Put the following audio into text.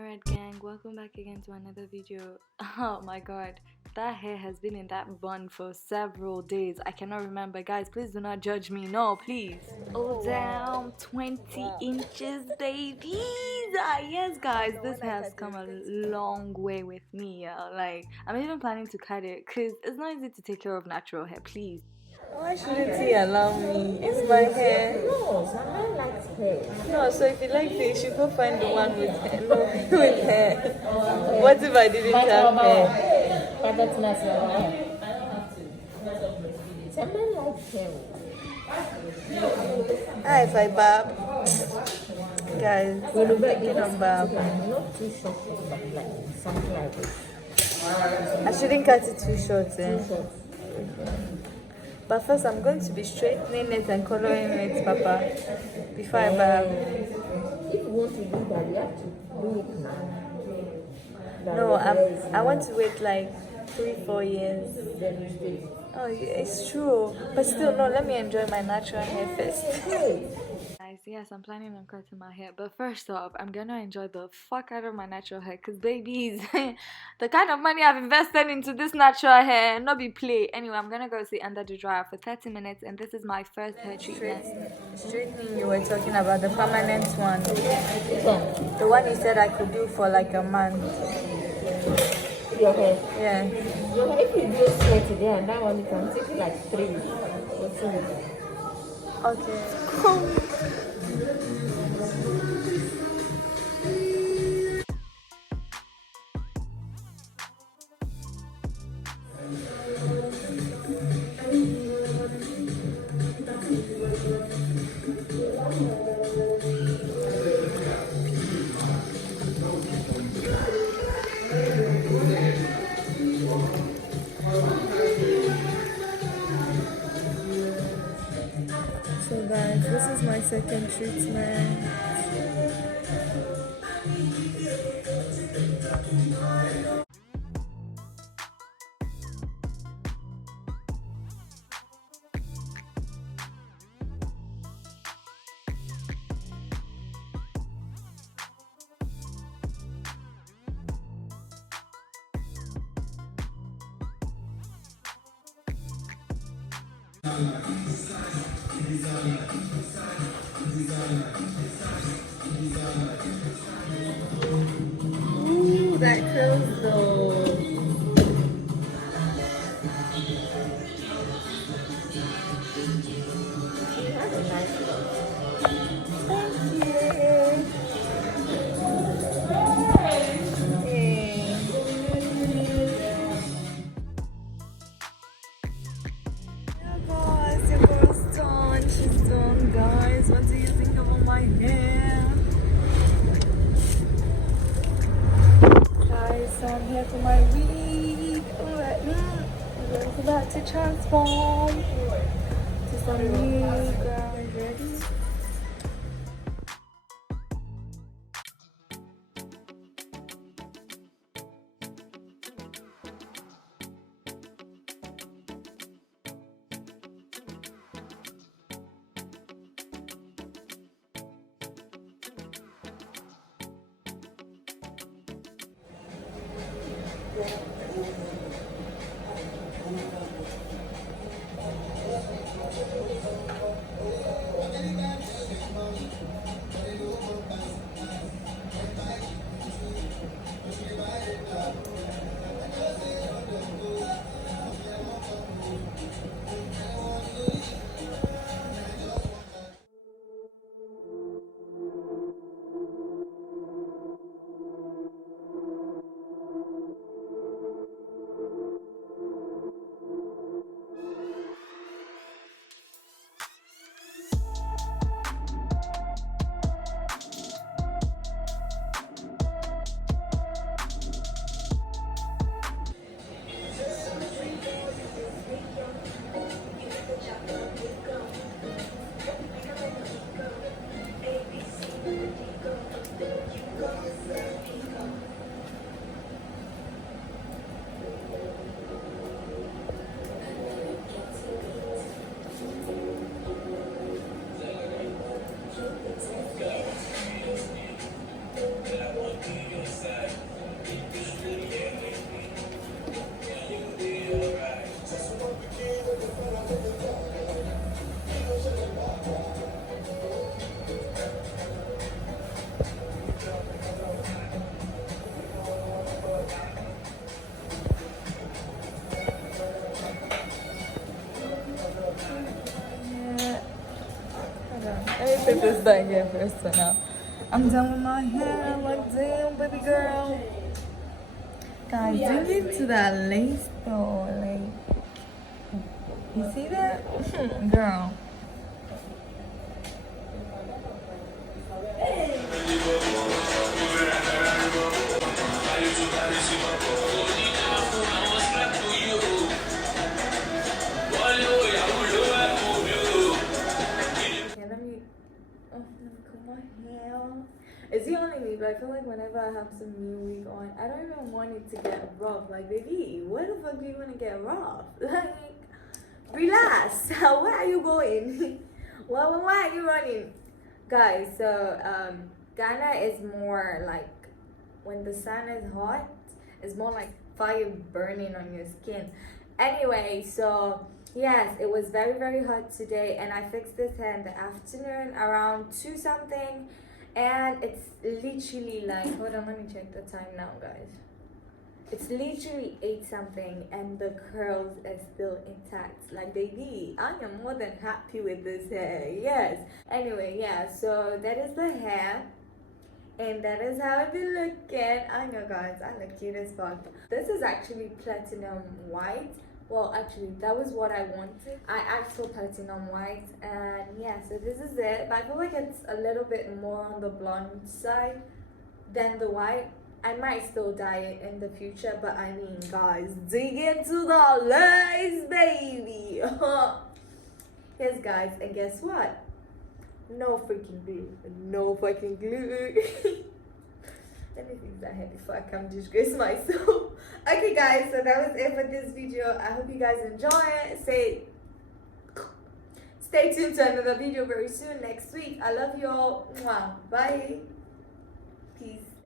Alright gang, welcome back again to another video. Oh my god, that hair has been in that bun for several days. I cannot remember. Guys, please do not judge me. No, please. Oh damn, 20 inches babies. Yes guys, this has come a long way with me. Like, I'm even planning to cut it because it's not easy to take care of natural hair. Please. Why shouldn't he allow me? It's my hair. No, someone likes hair. No, so if you like it, you should go find the one with hair. No, with hair. What if I didn't have hair? But that's not hair. Someone likes hair. Ah, if I barb. Guys, When you back thinking of barb. not too short, like something like this. I shouldn't cut it too short then. Too short. But first I'm going to be straightening it and coloring it, Papa, before I barb. If you want to do that, you have to do it now. No, I want to wait like 3-4 years. Then you stay. Oh, yeah, it's true. But still, no, let me enjoy my natural hair first. Guys, yes, I'm planning on cutting my hair. But first off, I'm gonna enjoy the fuck out of my natural hair. Because, babies, the kind of money I've invested into this natural hair, not be play. Anyway, I'm gonna go sit under the dryer for 30 minutes. And this is my first hair treatment. Straightening, you were talking about the permanent one. The one you said I could do for like a month. Your hair. Yeah. Your hair, if you do straight today and that one, you can take it like 3 or 2 weeks. Okay. So guys, this is my second treatment. Ooh, that feels though. You have a nice look. Thank you. Hey. Yeah, guys, your girl's done. She's done, guys. What do you think about my hair? Guys, so I'm here for my week. Alright, it's about to transform to some new girl. Ready? Let me put this back here first for now. I'm done with my hair. Like, damn, baby girl. Guys, dig into that lace though. Like, you see that? Girl. It's the only me, but I feel like whenever I have some new wig on, I don't even want it to get rough. Like, baby, where the fuck do you want to get rough? Like, relax. Where are you going? Why are you running? Guys, so, Ghana is more like, when the sun is hot, it's more like fire burning on your skin. Anyway, so yes, it was very, very hot today, and I fixed this hair in the afternoon around 2 something, and it's literally like, hold on, let me check the time now, guys. It's literally 8 something, and the curls are still intact. Like, baby, I am more than happy with this hair. Yes. Anyway, yeah, so that is the hair. And that is how I've been looking. I know, guys, I look cute as fuck. This is actually platinum white. Well, actually, that was what I wanted. I asked for platinum white, and yeah, so this is it. But I feel like it's a little bit more on the blonde side than the white. I might still dye it in the future, but I mean, guys, dig into the lace, baby. Yes, guys, and guess what? No freaking glue. No fucking glue. Let me fix that hair before I come disgrace myself. Okay, guys, so that was it for this video. I hope you guys enjoy it. Stay tuned to another video very soon next week. I love you all. Mwah. Bye.